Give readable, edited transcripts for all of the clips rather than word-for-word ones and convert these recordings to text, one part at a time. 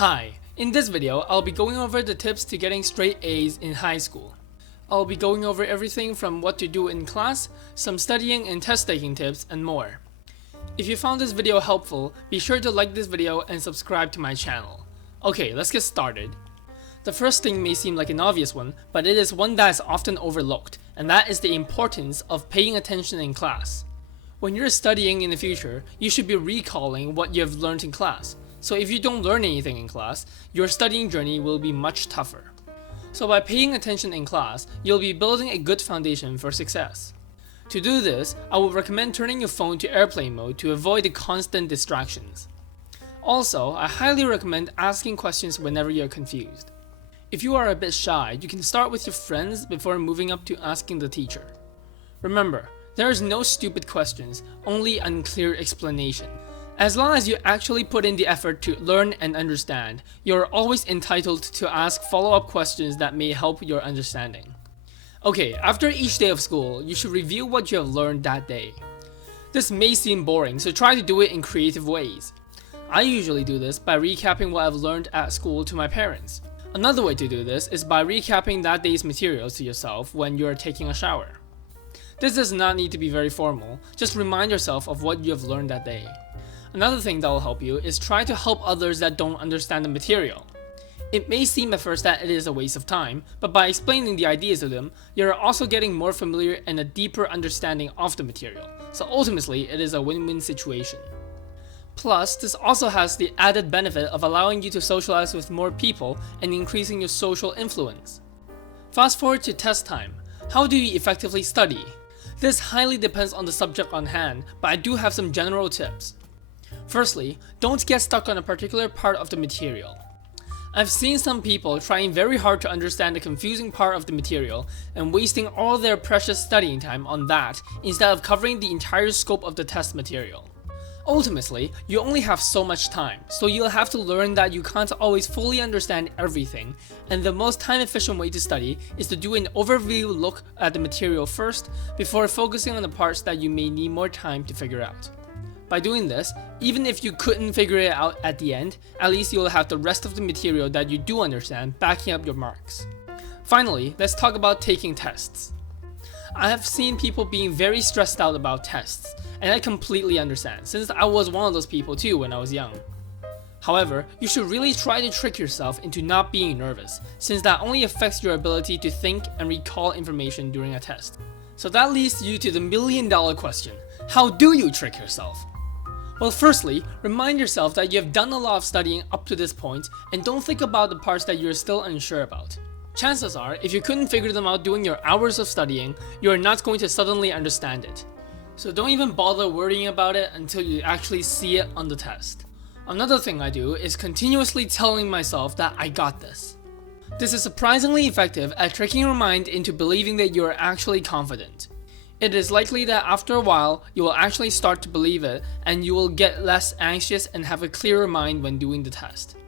Hi, in this video, I'll be going over the tips to getting straight A's in high school. I'll be going over everything from what to do in class, some studying and test taking tips, and more. If you found this video helpful, be sure to like this video and subscribe to my channel. Okay, let's get started. The first thing may seem like an obvious one, but it is one that is often overlooked, and that is the importance of paying attention in class. When you're studying in the future, you should be recalling what you have learned in class. So if you don't learn anything in class, your studying journey will be much tougher. So by paying attention in class, you'll be building a good foundation for success. To do this, I would recommend turning your phone to airplane mode to avoid the constant distractions. Also, I highly recommend asking questions whenever you're confused. If you are a bit shy, you can start with your friends before moving up to asking the teacher. Remember, there is no stupid questions, only unclear explanation. As long as you actually put in the effort to learn and understand, you're always entitled to ask follow-up questions that may help your understanding. Okay, after each day of school, you should review what you have learned that day. This may seem boring, so try to do it in creative ways. I usually do this by recapping what I've learned at school to my parents. Another way to do this is by recapping that day's materials to yourself when you're taking a shower. This does not need to be very formal, just remind yourself of what you have learned that day. Another thing that will help you is try to help others that don't understand the material. It may seem at first that it is a waste of time, but by explaining the ideas to them, you're also getting more familiar and a deeper understanding of the material, so ultimately it is a win-win situation. Plus, this also has the added benefit of allowing you to socialize with more people and increasing your social influence. Fast forward to test time. How do you effectively study? This highly depends on the subject on hand, but I do have some general tips. Firstly, don't get stuck on a particular part of the material. I've seen some people trying very hard to understand the confusing part of the material and wasting all their precious studying time on that instead of covering the entire scope of the test material. Ultimately, you only have so much time, so you'll have to learn that you can't always fully understand everything, and the most time-efficient way to study is to do an overview look at the material first before focusing on the parts that you may need more time to figure out. By doing this, even if you couldn't figure it out at the end, at least you'll have the rest of the material that you do understand backing up your marks. Finally, let's talk about taking tests. I have seen people being very stressed out about tests, and I completely understand, since I was one of those people too when I was young. However, you should really try to trick yourself into not being nervous, since that only affects your ability to think and recall information during a test. So that leads you to the million-dollar question: how do you trick yourself? Well, firstly, remind yourself that you have done a lot of studying up to this point and don't think about the parts that you're still unsure about. Chances are, if you couldn't figure them out during your hours of studying, you are not going to suddenly understand it. So don't even bother worrying about it until you actually see it on the test. Another thing I do is continuously telling myself that I got this. This is surprisingly effective at tricking your mind into believing that you are actually confident. It is likely that after a while, you will actually start to believe it and you will get less anxious and have a clearer mind when doing the test.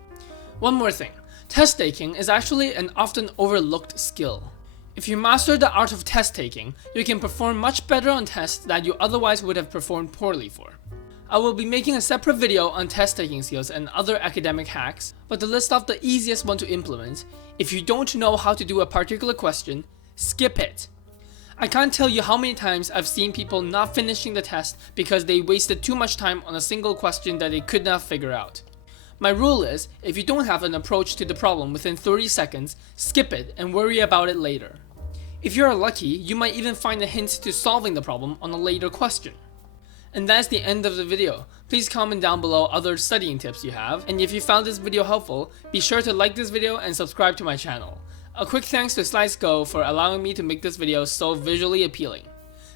One more thing, test taking is actually an often overlooked skill. If you master the art of test taking, you can perform much better on tests that you otherwise would have performed poorly for. I will be making a separate video on test taking skills and other academic hacks, but to list off the easiest one to implement, if you don't know how to do a particular question, skip it. I can't tell you how many times I've seen people not finishing the test because they wasted too much time on a single question that they could not figure out. My rule is, if you don't have an approach to the problem within 30 seconds, skip it and worry about it later. If you're lucky, you might even find a hint to solving the problem on a later question. And that's the end of the video. Please comment down below other studying tips you have, and if you found this video helpful, be sure to like this video and subscribe to my channel. A quick thanks to SliceGo for allowing me to make this video so visually appealing.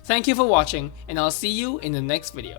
Thank you for watching, and I'll see you in the next video.